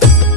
Bye.